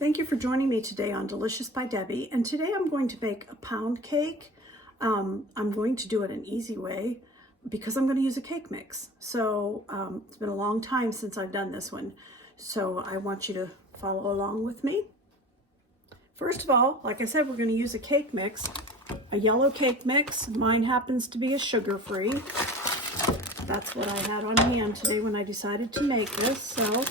Thank you for joining me today on Delicious by Debbie, and today I'm going to bake a pound cake. I'm going to do it an easy way because I'm going to use a cake mix. So it's been a long time since I've done this one, so I want you to follow along with me. First of all, like I said, we're going to use a cake mix, a yellow cake mix. Mine happens to be a sugar-free. That's what I had on hand today when I decided to make this. So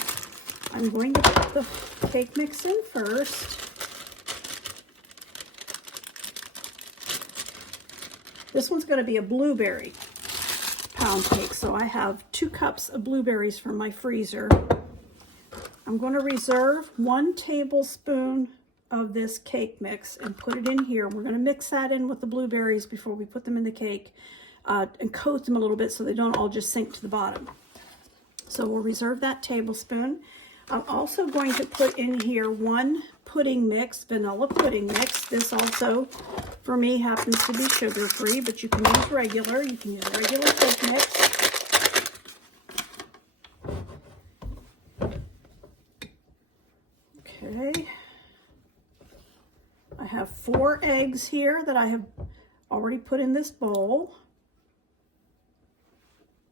I'm going to put the cake mix in first. This one's going to be a blueberry pound cake. So I have 2 cups of blueberries from my freezer. I'm going to reserve 1 tablespoon of this cake mix and put it in here. We're going to mix that in with the blueberries before we put them in the cake and coat them a little bit so they don't all just sink to the bottom. So we'll reserve that tablespoon. I'm also going to put in here 1 pudding mix, vanilla pudding mix. This also, for me, happens to be sugar-free, but you can use regular. You can use regular cake mix. Okay. I have 4 eggs here that I have already put in this bowl.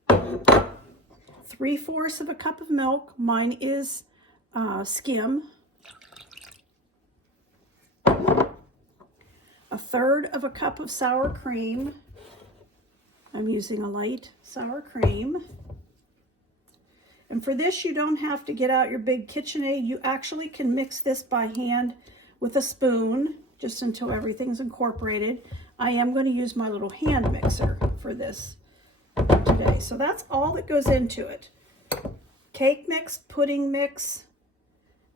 3/4 of a cup of milk. Mine is skim. 1/3 of a cup of sour cream. I'm using a light sour cream. And for this, you don't have to get out your big KitchenAid. You actually can mix this by hand with a spoon, just until everything's incorporated. I am going to use my little hand mixer for this today. So that's all that goes into it. Cake mix, pudding mix,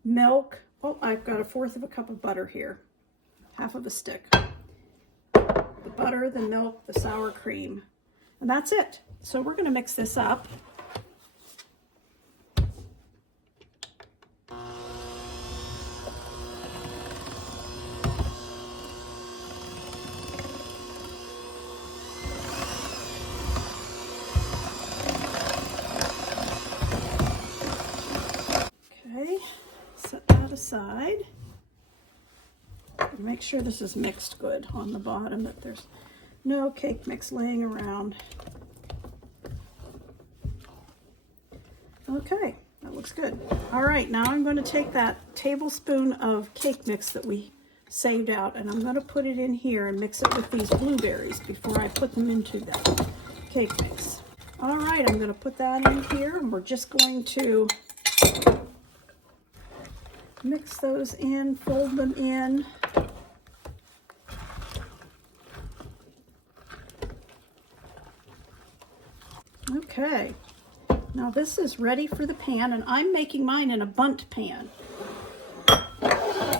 milk. Oh, I've got 1/4 of a cup of butter here. 1/2 of a stick. The butter, the milk, the sour cream. And that's it. So we're going to mix this up. Set that aside. Make sure this is mixed good on the bottom, that there's no cake mix laying around. Okay, that looks good. All right, now I'm going to take that tablespoon of cake mix that we saved out, and I'm going to put it in here and mix it with these blueberries before I put them into that cake mix. All right, I'm going to put that in here, and we're just going to mix those in, fold them in. Okay, now this is ready for the pan, and I'm making mine in a Bundt pan.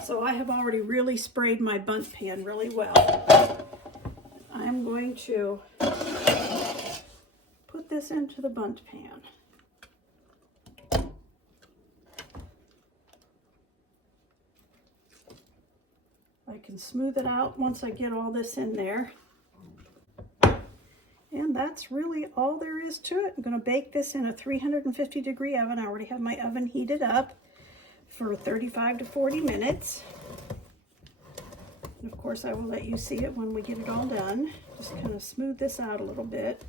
So I have already really sprayed my Bundt pan really well. I'm going to put this into the Bundt pan. I can smooth it out once I get all this in there. And that's really all there is to it. I'm going to bake this in a 350-degree oven. I already have my oven heated up for 35 to 40 minutes. And of course, I will let you see it when we get it all done. Just kind of smooth this out a little bit.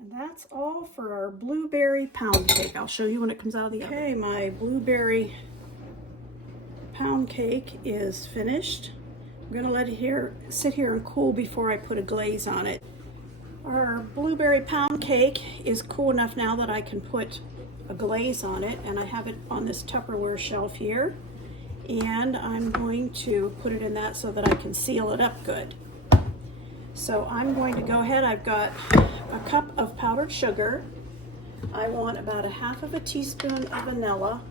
And that's all for our blueberry pound cake. I'll show you when it comes out of the oven. Okay, my blueberry pound cake is finished. I'm going to let it sit here and cool before I put a glaze on it. Our blueberry pound cake is cool enough now that I can put a glaze on it, and I have it on this Tupperware shelf here. And I'm going to put it in that so that I can seal it up good. So I'm going to go ahead. I've got a cup of powdered sugar. I want about 1/2 of a teaspoon of vanilla.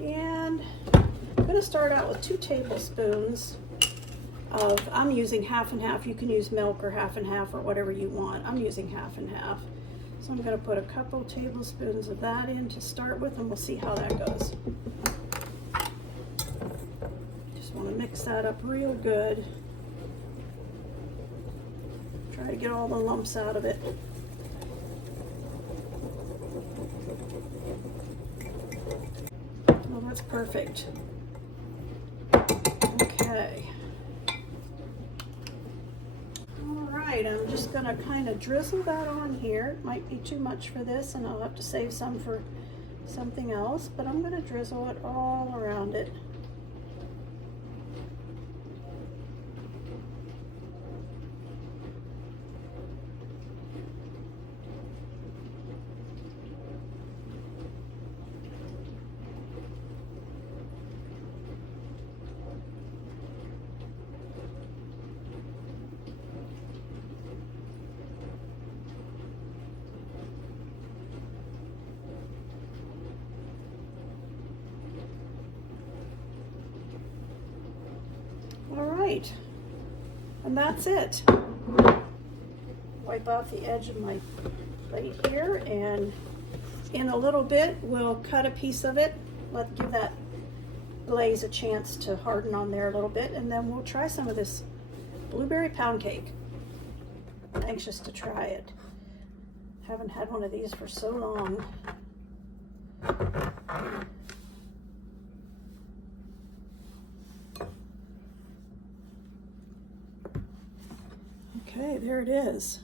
And I'm going to start out with 2 tablespoons of, I'm using 1/2 and 1/2. You can use milk or 1/2 and 1/2 or whatever you want. I'm using 1/2 and 1/2. So I'm going to put a couple tablespoons of that in to start with, and we'll see how that goes. Just Want to mix that up real good. Try to get all the lumps out of it. Well, that's perfect. Okay. All right, I'm just going to kind of drizzle that on here. It might be too much for this, and I'll have to save some for something else, but I'm going to drizzle it all around it. All right, and that's it. Wipe off the edge of my plate here, and in a little bit we'll cut a piece of it. Give that glaze a chance to harden on there a little bit, and then we'll try some of this blueberry pound cake. Anxious to try it. Haven't had one of these for so long. Okay, there it is.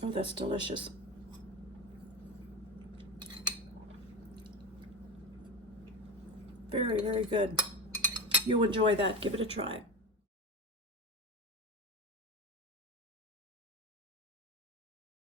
Oh, that's delicious. Very, very good. You enjoy that. Give it a try.